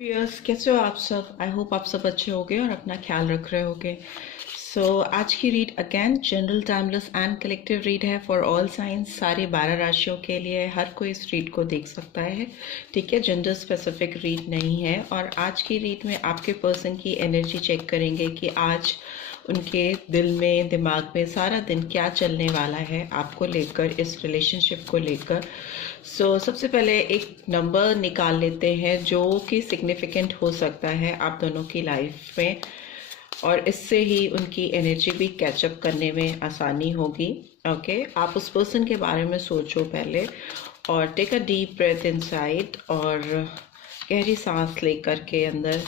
Yes, कैसे हो आप सब? आई होप आप सब अच्छे होगे और अपना ख्याल रख रहे होगे। आज की read again general timeless and collective read है फॉर ऑल साइंस, सारे 12 राशियों के लिए। हर कोई इस रीड को देख सकता है, ठीक है। जेंडर स्पेसिफिक रीड नहीं है। और आज की रीड में आपके पर्सन की एनर्जी चेक करेंगे कि आज उनके दिल में, दिमाग में सारा दिन क्या चलने वाला है आपको लेकर, इस रिलेशनशिप को लेकर। सबसे पहले एक नंबर निकाल लेते हैं जो कि सिग्निफिकेंट हो सकता है आप दोनों की लाइफ में, और इससे ही उनकी एनर्जी भी कैचअप करने में आसानी होगी। ओके, आप उस पर्सन के बारे में सोचो पहले, और take a deep breath inside, और गहरी सांस लेकर के अंदर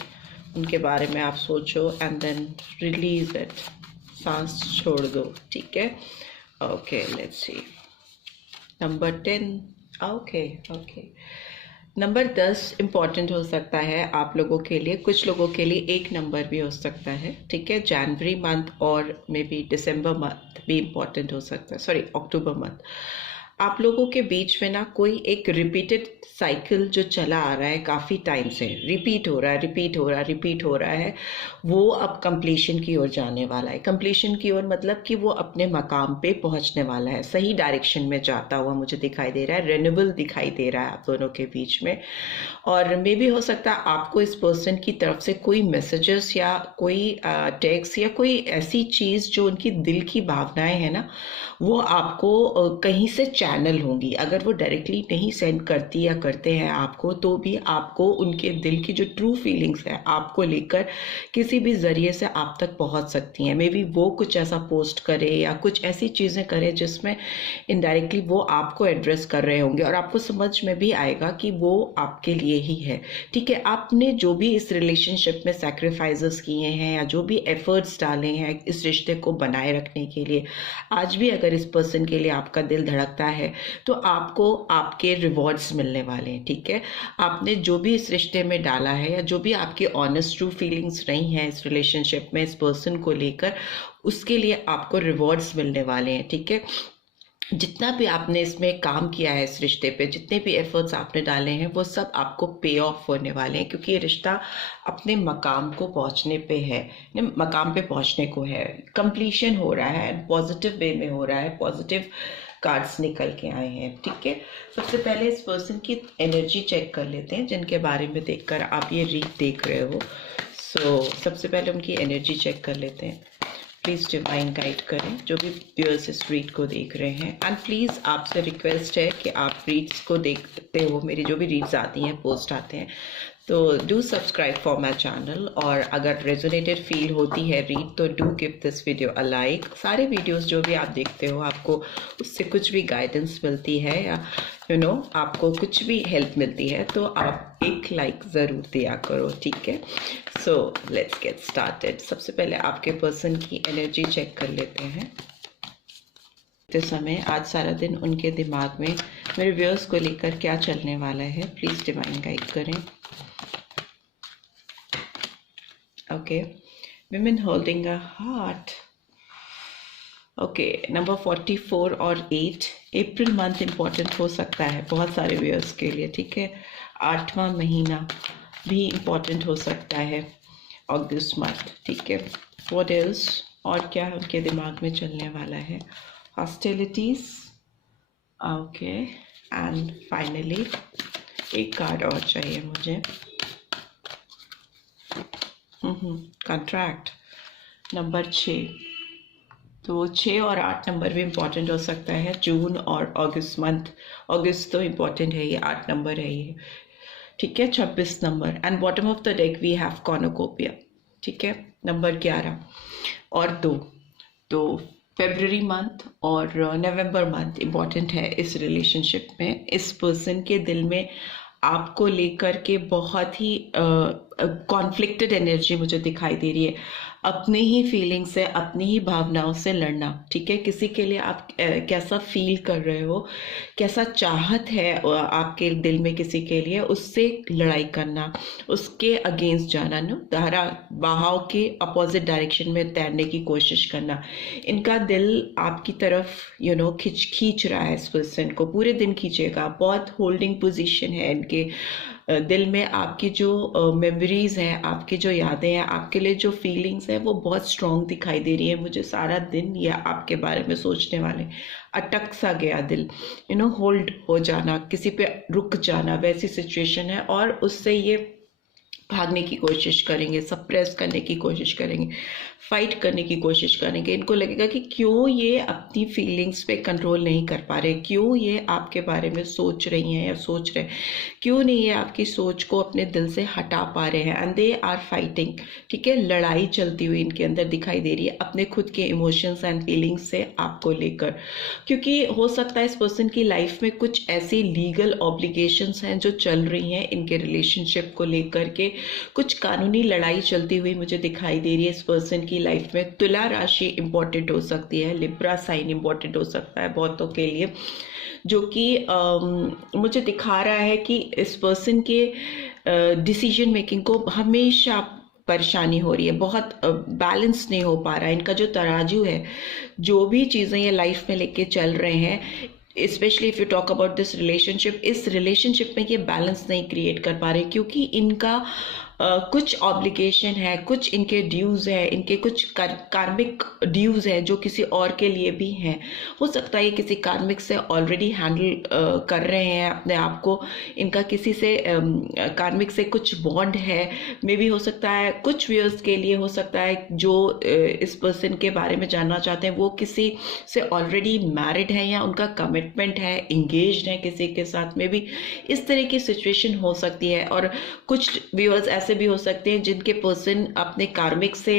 उनके बारे में आप सोचो, एंड देन रिलीज इट, सांस छोड़ दो, ठीक है। Okay, let's see. Number 10। Okay okay. Number 10 important हो सकता है आप लोगों के लिए, कुछ लोगों के लिए एक नंबर भी हो सकता है, ठीक है। जनवरी मंथ और मे बी दिसंबर मंथ भी इम्पॉर्टेंट हो सकता है, सॉरी अक्टूबर मंथ। आप लोगों के बीच में ना कोई एक रिपीटेड साइकिल जो चला आ रहा है काफ़ी टाइम से, रिपीट हो रहा है, रिपीट हो रहा है, रिपीट हो रहा है, वो अब कंप्लीशन की ओर जाने वाला है। कंप्लीशन की ओर मतलब कि वो अपने मकाम पे पहुंचने वाला है, सही डायरेक्शन में जाता हुआ मुझे दिखाई दे रहा है, रेन्यूअल दिखाई दे रहा है आप दोनों के बीच में। और मे भी हो सकता है आपको इस पर्सन की तरफ से कोई मैसेजेस या कोई टेक्स्ट या कोई ऐसी चीज़ जो उनकी दिल की भावनाएं हैं ना, वो आपको कहीं से चैनल होंगी। अगर वो डायरेक्टली नहीं सेंड करती या करते हैं आपको, तो भी आपको उनके दिल की जो ट्रू फीलिंग्स है आपको लेकर किसी भी ज़रिए से आप तक पहुंच सकती हैं। मे बी वो कुछ ऐसा पोस्ट करे या कुछ ऐसी चीज़ें करे जिसमें इनडायरेक्टली वो आपको एड्रेस कर रहे होंगे, और आपको समझ में भी आएगा कि वो आपके लिए ही है, ठीक है। आपने जो भी इस रिलेशनशिप में सैक्रिफाइसेस किए हैं या जो भी एफर्ट्स डाले हैं इस रिश्ते को बनाए रखने के लिए, आज भी अगर इस पर्सन के लिए आपका दिल धड़कता है तो आपको आपके रिवॉर्ड्स मिलने वाले हैं, ठीक है। आपने जो भी इस रिश्ते में डाला है या जो भी आपकी ऑनेस्ट ट्रू फीलिंग्स रही हैं इस रिलेशनशिप में इस पर्सन को लेकर, उसके लिए आपको रिवॉर्ड्स मिलने वाले हैं, ठीक है। जितना भी आपने इसमें काम किया है इस रिश्ते पे, जितने भी एफर्ट्स आपने डाले हैं, वो सब आपको पे ऑफ होने वाले हैं, क्योंकि ये रिश्ता अपने मकाम को पहुंचने पे है, मकाम पे पहुंचने को है, कंप्लीशन हो रहा है, पॉजिटिव वे में हो रहा है, पॉजिटिव कार्ड्स निकल के आए हैं, ठीक है। सबसे पहले इस पर्सन की एनर्जी चेक कर लेते हैं जिनके बारे में देखकर आप ये रीड देख रहे हो। सबसे पहले उनकी एनर्जी चेक कर लेते हैं। प्लीज़ डिवाइन गाइड करें जो भी व्यूअर्स इस रीड को देख रहे हैं। एंड प्लीज़ आपसे रिक्वेस्ट है कि आप रीड्स को देखते हो, मेरी जो भी रीड्स आती हैं, पोस्ट आते हैं, तो do subscribe for my channel. और अगर रेजोनेटेड फील होती है रीड तो do give this video a like. सारे वीडियोस जो भी आप देखते हो आपको उससे कुछ भी गाइडेंस मिलती है या आपको कुछ भी हेल्प मिलती है तो आप एक लाइक ज़रूर दिया करो, ठीक है। Let's get started. सबसे पहले आपके पर्सन की एनर्जी चेक कर लेते हैं। इस समय आज सारा दिन उनके दिमाग में मेरे व्यूअर्स को लेकर क्या चलने वाला है, प्लीज़ डिवाइन गाइड करें। Okay, women holding a heart. Okay, number 44 और 8, अप्रैल मंथ इम्पॉर्टेंट हो सकता है बहुत सारे व्यूअर्स के लिए, ठीक है। 8वां महीना भी इम्पॉर्टेंट हो सकता है, अगस्त मंथ, ठीक है। व्हाट एल्स, और क्या उनके दिमाग में चलने वाला है? हॉस्टिलिटीज। ओके, एंड फाइनली एक कार्ड और चाहिए मुझे। Contract, number 6। तो 6 और 8 नंबर भी इम्पॉर्टेंट हो सकता है, जून और अगस्त मंथ। अगस्त तो इम्पॉर्टेंट है, ये 8 नंबर है ये, ठीक है। 26 number. And bottom of the deck we have cornucopia, ठीक है। नंबर 11 और 2। तो फरवरी मंथ और नवंबर मंथ इम्पॉर्टेंट है इस रिलेशनशिप में। इस पर्सन के दिल में आपको लेकर के बहुत ही कॉन्फ्लिक्टेड एनर्जी मुझे दिखाई दे रही है। अपनी ही फीलिंग से, अपनी ही भावनाओं से लड़ना, ठीक है। किसी के लिए आप कैसा फील कर रहे हो, कैसा चाहत है आपके दिल में किसी के लिए, उससे लड़ाई करना, उसके अगेंस्ट जाना, धारा बहाव के अपोजिट डायरेक्शन में तैरने की कोशिश करना। इनका दिल आपकी तरफ खींच रहा है, इस पर्सन को पूरे दिन खींचेगा। बहुत होल्डिंग पोजीशन है इनके दिल में आपकी जो मेमोरीज हैं, आपकी जो यादें हैं, आपके लिए जो फीलिंग्स हैं वो बहुत स्ट्रॉन्ग दिखाई दे रही है मुझे। सारा दिन या आपके बारे में सोचने वाले, अटक सा गया दिल, होल्ड हो जाना, किसी पे रुक जाना, वैसी सिचुएशन है। और उससे ये भागने की कोशिश करेंगे, सप्रेस करने की कोशिश करेंगे, फाइट करने की कोशिश करेंगे। इनको लगेगा कि क्यों ये अपनी फीलिंग्स पे कंट्रोल नहीं कर पा रहे, क्यों ये आपके बारे में सोच रही हैं या सोच रहे हैं, क्यों नहीं ये आपकी सोच को अपने दिल से हटा पा रहे हैं। एंड दे आर फाइटिंग, ठीक है, लड़ाई चलती हुई इनके अंदर दिखाई दे रही है अपने खुद के इमोशंस एंड फीलिंग्स से आपको लेकर। क्योंकि हो सकता है इस पर्सन की लाइफ में कुछ ऐसी लीगल ऑब्लिगेशंस हैं जो चल रही हैं इनके रिलेशनशिप को लेकर के, कुछ कानूनी लड़ाई चलती हुई मुझे दिखाई दे रही है इस पर्सन की लाइफ में। तुला राशि इंपॉर्टेंट हो सकती है, लिब्रा साइन इंपॉर्टेंट हो सकता है बहुतों के लिए, जो कि मुझे दिखा रहा है कि इस पर्सन के डिसीजन मेकिंग को हमेशा परेशानी हो रही है, बहुत बैलेंस नहीं हो पा रहा है। इनका जो तराजू है, जो भी चीज़ें ये लाइफ में लेके चल रहे हैं, specially if you talk about this relationship, इस रिलेशनशिप में ये बैलेंस नहीं क्रिएट कर पा रहे, क्योंकि इनका कुछ ऑब्लिगेशन है, कुछ इनके ड्यूज है, इनके कुछ कार्मिक ड्यूज है जो किसी और के लिए भी हैं। हो सकता है ये किसी कार्मिक से ऑलरेडी हैंडल कर रहे हैं अपने आप को, इनका किसी से कार्मिक से कुछ बॉन्ड है, मे भी हो सकता है कुछ व्यूअर्स के लिए, हो सकता है जो इस पर्सन के बारे में जानना चाहते हैं वो किसी से ऑलरेडी मैरिड है या उनका कमिटमेंट है, इंगेज्ड है किसी के साथ में भी, इस तरह की सिचुएशन हो सकती है। और कुछ व्यूअर्स ऐसे भी हो सकते हैं जिनके पर्सन अपने कार्मिक से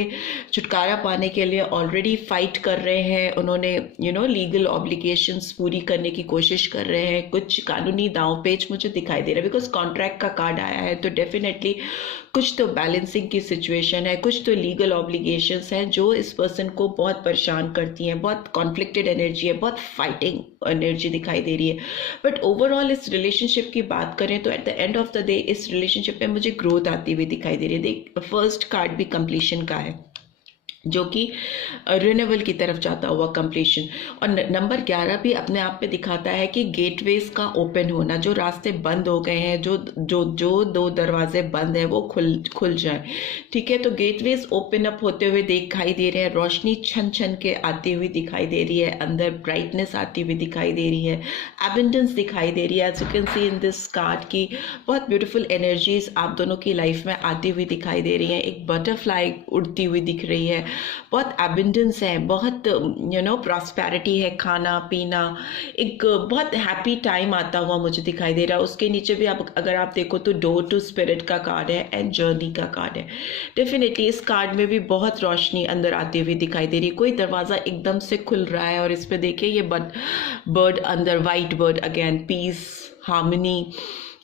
छुटकारा पाने के लिए ऑलरेडी फाइट कर रहे हैं, उन्होंने लीगल ऑब्लिगेशंस पूरी करने की कोशिश कर रहे हैं, कुछ कानूनी दांव पेच मुझे दिखाई दे रहा है, बिकॉज कॉन्ट्रैक्ट का कार्ड आया है। तो डेफिनेटली कुछ तो बैलेंसिंग की सिचुएशन है, कुछ तो लीगल ऑब्लिगेशंस हैं जो इस पर्सन को बहुत परेशान करती हैं, बहुत कॉन्फ्लिक्टेड एनर्जी है, बहुत फाइटिंग एनर्जी दिखाई दे रही है। बट ओवरऑल इस रिलेशनशिप की बात करें तो at the end of the day इस रिलेशनशिप में मुझे ग्रोथ आती हुई दिखाई दे रही है। देख, फर्स्ट कार्ड भी कंप्लीशन का है, जो कि रिन्यूअल की तरफ जाता हुआ कंप्लीशन। और नंबर 11 भी अपने आप में दिखाता है कि गेटवेज का ओपन होना, जो रास्ते बंद हो गए हैं, जो दो दरवाजे बंद हैं वो खुल जाए, ठीक है। तो गेटवेज ओपन अप होते हुए दिखाई दे रहे हैं, रोशनी छन छन के आती हुई दिखाई दे रही है, अंदर ब्राइटनेस आती हुई दिखाई दे रही है, एबंडेंस दिखाई दे रही है। As you can see in this card की बहुत ब्यूटीफुल एनर्जीज आप दोनों की लाइफ में आती हुई दिखाई दे रही हैं। एक बटरफ्लाई उड़ती हुई दिख रही है, बहुत एबंडेंस है, बहुत प्रॉस्पेरिटी है, खाना पीना, एक बहुत हैप्पी टाइम आता हुआ मुझे दिखाई दे रहा है। उसके नीचे भी अगर आप देखो तो डोर टू स्पिरिट का कार्ड है एंड जर्नी का कार्ड है। डेफिनेटली इस कार्ड में भी बहुत रोशनी अंदर आती हुई दिखाई दे रही है, कोई दरवाजा एकदम से खुल रहा है। और इस पे देखिए ये बर्ड अंदर, white bird, again peace, harmony,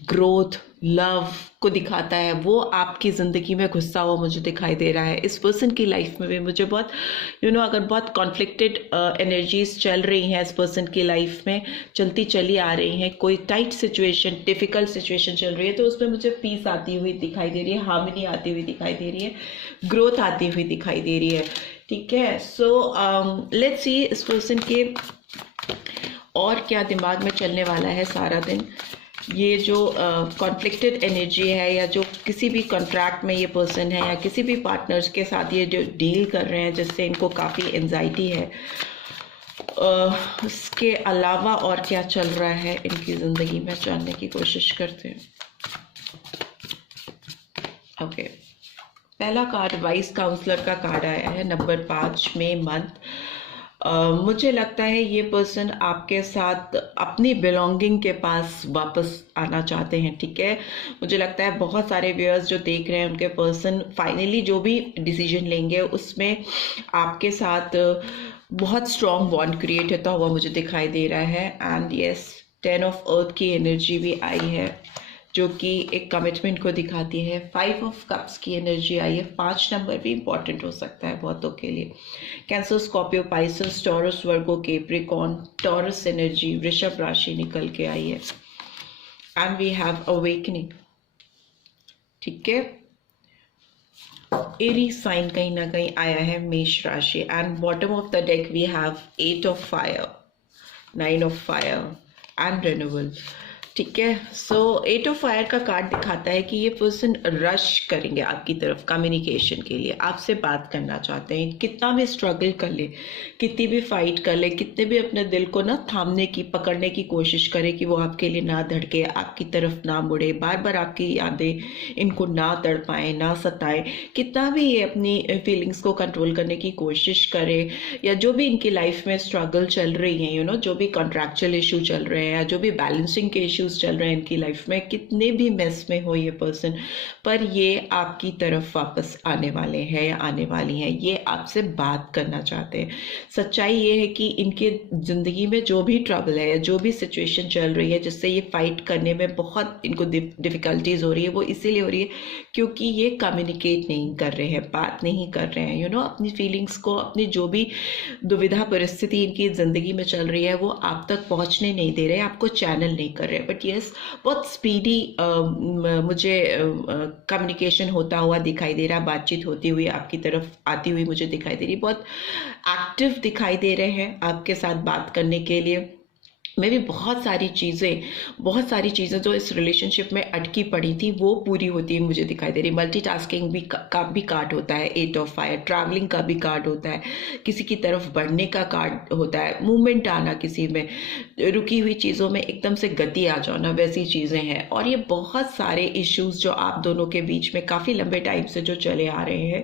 growth, love को दिखाता है, वो आपकी ज़िंदगी में घुसा हुआ मुझे दिखाई दे रहा है। इस पर्सन की लाइफ में भी मुझे बहुत अगर बहुत कॉन्फ्लिक्टेड एनर्जीज चल रही हैं इस पर्सन की लाइफ में, चलती चली आ रही हैं, कोई टाइट सिचुएशन, डिफ़िकल्ट सिचुएशन चल रही है, तो उसमें मुझे पीस आती हुई दिखाई दे रही है, हार्मनी आती हुई दिखाई दे रही है, ग्रोथ आती हुई दिखाई दे रही है, ठीक है। सो लेट्स सी इस पर्सन के और क्या दिमाग में चलने वाला है सारा दिन। ये जो कॉन्फ्लिक्टेड एनर्जी है, या जो किसी भी कॉन्ट्रैक्ट में ये पर्सन है, या किसी भी पार्टनर्स के साथ ये जो डील कर रहे हैं जिससे इनको काफ़ी एंजाइटी है, उसके अलावा और क्या चल रहा है इनकी ज़िंदगी में जानने की कोशिश करते हैं। ओके, पहला कार्ड वाइस काउंसलर का कार्ड आया है, नंबर 5 में मंथ। मुझे लगता है ये पर्सन आपके साथ अपनी बिलोंगिंग के पास वापस आना चाहते हैं, ठीक है। मुझे लगता है बहुत सारे व्यूअर्स जो देख रहे हैं उनके पर्सन फाइनली जो भी डिसीजन लेंगे उसमें आपके साथ बहुत स्ट्रॉन्ग बॉन्ड क्रिएट होता हुआ मुझे दिखाई दे रहा है। एंड यस, 10 ऑफ अर्थ की एनर्जी भी आई है जो कि एक कमिटमेंट को दिखाती है। 5 ऑफ कप्स की एनर्जी आई है, 5 नंबर भी इंपॉर्टेंट हो सकता है बहुतों के लिए। कैंसर, स्कॉर्पियो, पाइसेस, टॉरस, वर्गो, कैप्रिकॉर्न, टॉरस एनर्जी, वृषभ राशि निकल के आई है। एंड वी हैव अवेकनिंग, ठीक है। एरीज साइन कहीं ना कहीं आया है, मेष राशि। And bottom of the deck we have 8 of fire, 9 of fire and renewal, ठीक है। सो 8 ऑफ फायर का कार्ड दिखाता है कि ये पर्सन रश करेंगे आपकी तरफ कम्युनिकेशन के लिए, आपसे बात करना चाहते हैं। कितना भी स्ट्रगल कर ले, कितनी भी फाइट कर ले, कितने भी अपने दिल को ना थामने की, पकड़ने की कोशिश करे कि वो आपके लिए ना धड़के, आपकी तरफ ना मुड़े, बार बार आपकी यादें इनको ना तड़पाएं, ना सताएं, कितना भी ये अपनी फीलिंग्स को कंट्रोल करने की कोशिश करे, या जो भी इनकी लाइफ में स्ट्रगल चल रही है, जो भी कॉन्ट्रैक्चुअल इशू चल रहे हैं, या जो भी बैलेंसिंग के इश्यूज चल रहे हैं इनकी लाइफ में, कितने भी मेस में हो ये पर्सन, पर ये आपकी तरफ वापस आने वाले हैं या आने वाली हैं। ये आपसे बात करना चाहते हैं। सच्चाई ये है कि इनके ज़िंदगी में जो भी ट्रबल है या जो भी सिचुएशन चल रही है जिससे ये फाइट करने में बहुत इनको डिफ़िकल्टीज हो रही है, वो इसीलिए हो रही है क्योंकि ये कम्युनिकेट नहीं कर रहे हैं, बात नहीं कर रहे हैं, अपनी फीलिंग्स को, अपनी जो भी दुविधा परिस्थिति इनकी ज़िंदगी में चल रही है वो आप तक पहुंचने नहीं दे रहे, आपको चैनल नहीं कर रहे। बट यस, बहुत स्पीडी मुझे कम्युनिकेशन होता हुआ दिखाई दे रहा, बातचीत होती हुई आपकी तरफ आती हुई मुझे दिखाई दे रही, बहुत एक्टिव दिखाई दे रहे हैं आपके साथ बात करने के लिए। मैं भी बहुत सारी चीज़ें जो इस रिलेशनशिप में अटकी पड़ी थी वो पूरी होती हुई मुझे दिखाई दे रही। मल्टीटास्किंग भी का भी कार्ड होता है 8 ऑफ फायर, ट्रैवलिंग का भी कार्ड होता है, किसी की तरफ बढ़ने का कार्ड होता है, मूवमेंट आना, किसी में रुकी हुई चीज़ों में एकदम से गति आ जाना, वैसी चीज़ें हैं। और ये बहुत सारे इश्यूज जो आप दोनों के बीच में काफ़ी लंबे टाइम से जो चले आ रहे हैं,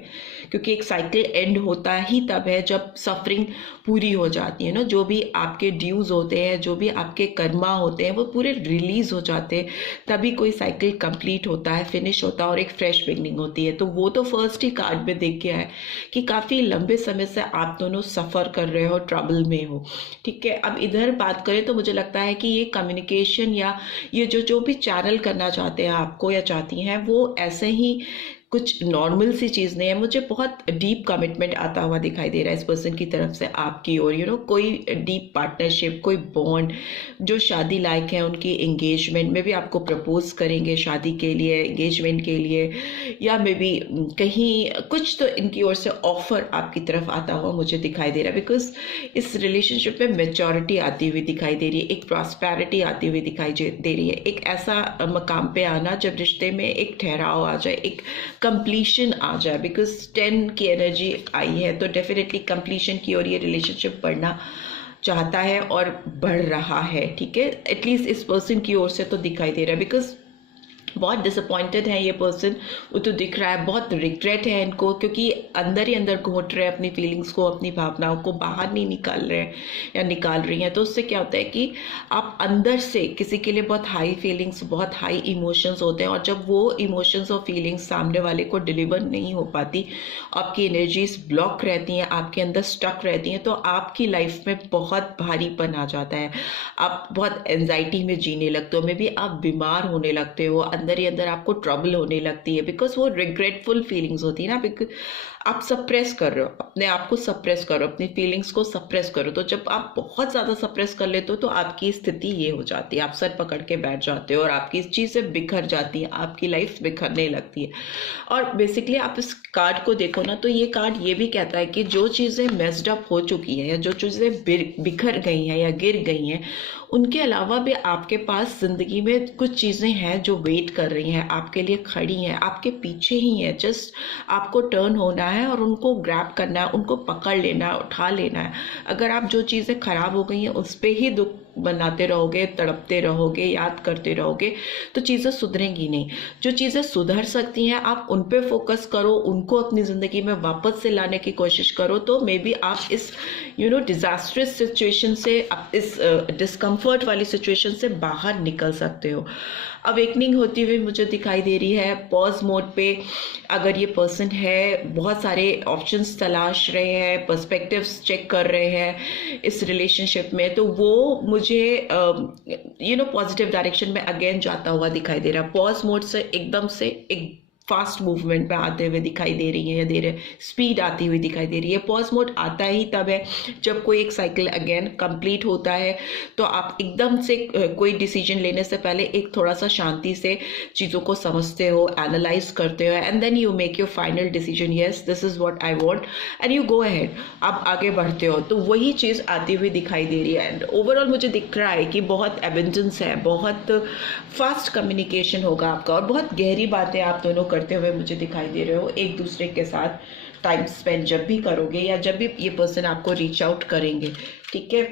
क्योंकि एक साइकिल एंड होता ही तब है जब सफरिंग पूरी हो जाती है ना, जो भी आपके ड्यूज होते हैं, जो भी आपके कर्मा होते हैं, वो पूरे रिलीज हो जाते हैं, तभी कोई साइकिल कंप्लीट होता है, फिनिश होता है और एक फ्रेश बिगनिंग होती है। तो वो तो फर्स्ट ही कार्ड में देख गया है कि काफ़ी लंबे समय से आप दोनों सफ़र कर रहे हो, ट्रबल में हो। ठीक है, अब इधर बात करें तो मुझे लगता है कि ये कम्युनिकेशन या ये जो भी चैनल करना चाहते हैं आपको या चाहती हैं, वो ऐसे ही कुछ नॉर्मल सी चीज़ नहीं है। मुझे बहुत डीप कमिटमेंट आता हुआ दिखाई दे रहा है इस पर्सन की तरफ से आपकी ओर, कोई डीप पार्टनरशिप, कोई बॉन्ड, जो शादी लायक है उनकी एंगेजमेंट में भी आपको प्रपोज करेंगे शादी के लिए, एंगेजमेंट के लिए, या मे बी कहीं कुछ तो इनकी ओर से ऑफर आपकी तरफ आता हुआ मुझे दिखाई दे रहा है। बिकॉज इस रिलेशनशिप में मेच्योरिटी आती हुई दिखाई दे रही है, एक प्रॉस्पेरिटी आती हुई दिखाई दे रही है, एक ऐसा मकाम पे आना जब रिश्ते में एक ठहराव आ जाए, एक कंप्लीशन आ जाए। बिकॉज 10 की एनर्जी आई है तो डेफिनेटली कंप्लीशन की ओर ये रिलेशनशिप बढ़ना चाहता है और बढ़ रहा है। ठीक है, एटलीस्ट इस पर्सन की ओर से तो दिखाई दे रहा है। बिकॉज बहुत डिसअपॉइंटेड है ये पर्सन, वो तो दिख रहा है, बहुत रिग्रेट है इनको, क्योंकि अंदर ही अंदर घोट रहे हैं अपनी फीलिंग्स को, अपनी भावनाओं को बाहर नहीं निकाल रहे हैं या निकाल रही हैं। तो उससे क्या होता है कि आप अंदर से किसी के लिए बहुत हाई फीलिंग्स, बहुत हाई इमोशंस होते हैं, और जब वो इमोशंस और फीलिंग्स सामने वाले को डिलीवर नहीं हो पाती, आपकी एनर्जीज ब्लॉक रहती हैं, आपके अंदर स्टक रहती हैं, तो आपकी लाइफ में बहुत भारीपन आ जाता है, आप बहुत एंजाइटी में जीने लगते हो, मे बी आप बीमार होने लगते हो, अंदर ही अंदर आपको ट्रबल होने लगती है। बिकॉज वो रिग्रेटफुल फीलिंग्स होती है ना, बिकॉज आप सप्रेस कर रहे हो, अपने आप को सप्रेस करो, अपनी फीलिंग्स को सप्रेस करो। तो जब आप बहुत ज़्यादा सप्रेस कर लेते हो तो आपकी स्थिति ये हो जाती है, आप सर पकड़ के बैठ जाते हो और आपकी चीज़ें बिखर जाती हैं, आपकी लाइफ बिखरने लगती है। और बेसिकली आप इस कार्ड को देखो ना, तो ये कार्ड ये भी कहता है कि जो चीज़ें मेस्ड अप हो चुकी हैं या जो चीज़ें बिखर गई हैं या गिर गई हैं, उनके अलावा भी आपके पास ज़िंदगी में कुछ चीज़ें हैं जो वेट कर रही हैं, आपके लिए खड़ी हैं, आपके पीछे ही हैं। जस्ट आपको टर्न होना है और उनको ग्रैब करना है, उनको पकड़ लेना है, उठा लेना है। अगर आप जो चीज़ें खराब हो गई हैं उस पर ही दुख बनाते रहोगे, तड़पते रहोगे, याद करते रहोगे, तो चीज़ें सुधरेंगी नहीं। जो चीज़ें सुधर सकती हैं आप उन पे फोकस करो, उनको अपनी ज़िंदगी में वापस से लाने की कोशिश करो, तो मे बी आप इस डिजास्ट्रस सिचुएशन से, इस डिस्कम्फर्ट वाली सिचुएशन से बाहर निकल सकते हो। अवेकनिंग होती हुई मुझे दिखाई दे रही है। पॉज मोड पे अगर ये पर्सन है, बहुत सारे ऑप्शंस तलाश रहे हैं, पर्सपेक्टिव्स चेक कर रहे हैं इस रिलेशनशिप में, तो वो मुझे पॉजिटिव डायरेक्शन में अगेन जाता हुआ दिखाई दे रहा है। पॉज मोड से एकदम से एक फास्ट मूवमेंट में आते हुए दिखाई दे रही है या दे रहे स्पीड आती हुई दिखाई दे रही है। पॉज मोड आता ही तब है जब कोई एक साइकिल अगेन कंप्लीट होता है, तो आप एकदम से कोई डिसीजन लेने से पहले एक थोड़ा सा शांति से चीज़ों को समझते हो, एनालाइज करते हो, and then you make your final decision, yes this is what I want, and you go ahead, आप आगे बढ़ते हो। तो वही चीज़ आती हुई दिखाई दे रही है। एंड ओवरऑल मुझे दिख रहा है कि बहुत एबंडेंस है, बहुत फास्ट कम्युनिकेशन होगा आपका, और बहुत गहरी बातें आप दोनों करते हुए मुझे दिखाई दे रहे हो एक दूसरे के साथ टाइम स्पेंड जब भी करोगे या जब भी ये पर्सन आपको रीच आउट करेंगे, ठीक है।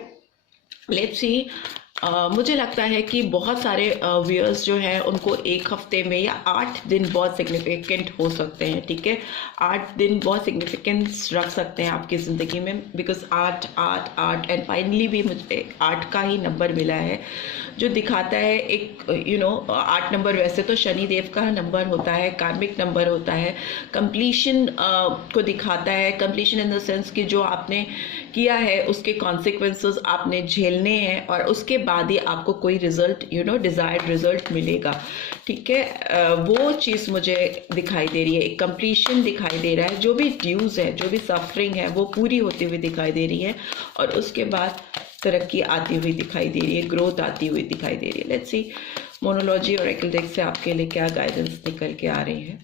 लेट्स सी, मुझे लगता है कि बहुत सारे व्यूअर्स जो हैं उनको एक हफ्ते में या 8 दिन बहुत सिग्निफिकेंट हो सकते हैं, ठीक है। 8 दिन बहुत सिग्निफिकेंस रख सकते हैं आपकी ज़िंदगी में, बिकॉज 8 8 8 एंड फाइनली भी मुझे 8 का ही नंबर मिला है, जो दिखाता है एक 8 नंबर वैसे तो शनिदेव का नंबर होता है, कार्मिक नंबर होता है, कंप्लीशन को दिखाता है। कंप्लीशन इन द सेंस कि जो आपने किया है उसके कॉन्सिक्वेंसेस आपने झेलने हैं, और उसके बाद ही आपको कोई रिजल्ट डिजायर्ड रिजल्ट मिलेगा, ठीक है। वो चीज़ मुझे दिखाई दे रही है, एक कंप्लीशन दिखाई दे रहा है, जो भी ड्यूज है, जो भी सफरिंग है वो पूरी होती हुई दिखाई दे रही है, और उसके बाद तरक्की आती हुई दिखाई दे रही है, ग्रोथ आती हुई दिखाई दे रही है। लेट्स सी मोनोलॉजी और ओरेकल डेक से आपके लिए क्या गाइडेंस निकल के आ रही है।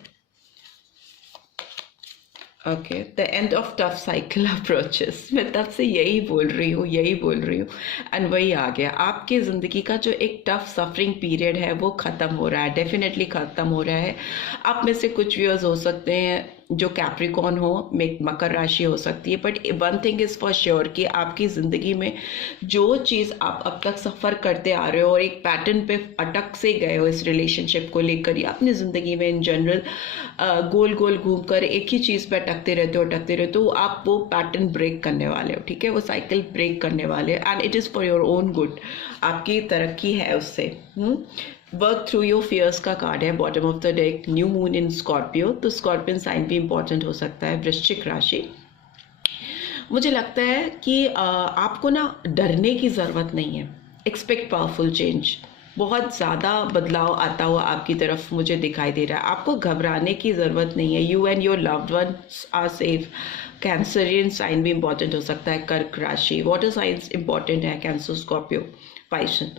Okay, the end of tough cycle approaches, मैं तब से यही बोल रही हूँ एंड वही आ गया। आपकी ज़िंदगी का जो एक टफ सफरिंग पीरियड है वो ख़त्म हो रहा है, डेफिनेटली ख़त्म हो रहा है। आप में से कुछ व्यूअर्स हो सकते हैं जो कैप्रिकॉन हो, मकर राशि हो सकती है, but one thing is for sure कि आपकी ज़िंदगी में जो चीज़ आप अब तक सफ़र करते आ रहे हो और एक पैटर्न पे अटक से गए हो इस रिलेशनशिप को लेकर या अपनी ज़िंदगी में इन जनरल गोल गोल घूमकर एक ही चीज़ पे अटकते रहते हो, आप वो पैटर्न ब्रेक करने वाले हो, ठीक है। वो साइकिल ब्रेक करने वाले, and it is for your own good, आपकी तरक्की है उससे। वर्क थ्रू योर फियर्स का कार्ड है bottom of the deck, new moon in Scorpio, तो स्कॉर्पियन साइन भी इंपॉर्टेंट हो सकता है। वृश्चिक राशि, मुझे लगता है कि आपको ना डरने की ज़रूरत नहीं है। एक्सपेक्ट पावरफुल चेंज, बहुत ज़्यादा बदलाव आता हुआ आपकी तरफ मुझे दिखाई दे रहा है। आपको घबराने की ज़रूरत नहीं है। You and your loved ones are safe. Cancerian sign भी इंपॉर्टेंट हो सकता है। कर्क राशि, वाटर साइंस इंपॉर्टेंट है, कैंसर, स्कॉर्पियो, पाइसन।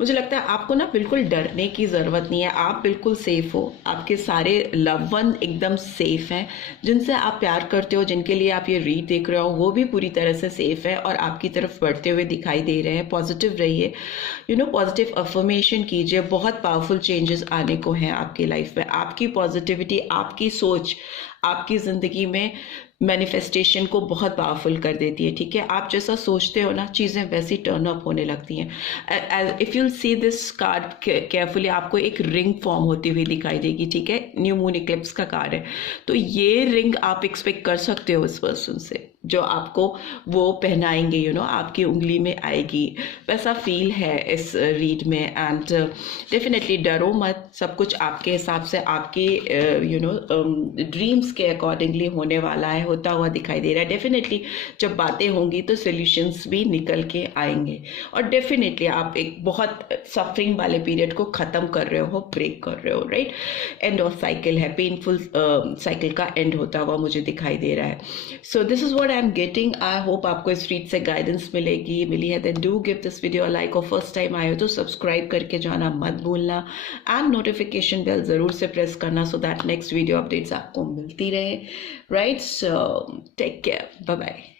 मुझे लगता है आपको ना बिल्कुल डरने की ज़रूरत नहीं है, आप बिल्कुल सेफ हो, आपके सारे लव वन एकदम सेफ हैं, जिनसे आप प्यार करते हो, जिनके लिए आप ये रीड देख रहे हो वो भी पूरी तरह से सेफ है और आपकी तरफ बढ़ते हुए दिखाई दे रहे हैं। पॉजिटिव रहिए, पॉजिटिव अफर्मेशन कीजिए, बहुत पावरफुल चेंजेस आने को हैं आपकी लाइफ में। आपकी पॉजिटिविटी, आपकी सोच आपकी ज़िंदगी में मैनिफेस्टेशन को बहुत पावरफुल कर देती है, ठीक है। आप जैसा सोचते हो ना, चीज़ें वैसी टर्न अप होने लगती हैं। If you see this card carefully, आपको एक रिंग फॉर्म होती हुई दिखाई देगी, ठीक है। न्यू मून इक्लिप्स का कार्ड है, तो ये रिंग आप एक्सपेक्ट कर सकते हो इस पर्सन से, जो आपको वो पहनाएंगे, आपकी उंगली में आएगी, वैसा फील है इस रीड में। एंड डेफिनेटली डरो मत, सब कुछ आपके हिसाब से, आपके ड्रीम्स के अकॉर्डिंगली होने वाला है, होता हुआ दिखाई दे रहा है। डेफिनेटली जब बातें होंगी तो सॉल्यूशंस भी निकल के आएंगे, और डेफिनेटली आप एक बहुत सफरिंग वाले पीरियड को ख़त्म कर रहे हो, ब्रेक कर रहे हो, राइट। एंड ऑफ साइकिल है, पेनफुल साइकिल का एंड होता हुआ मुझे दिखाई दे रहा है। So this is what I am getting. I hope आपको इस रीड से गाइडेंस मिली है। Then do give this video a like, और फर्स्ट टाइम आए हो तो सब्सक्राइब करके जाना मत भूलना, एंड नोटिफिकेशन बेल ज़रूर से प्रेस करना, so that next video updates आपको मिलती रहे, right. So take care, bye bye.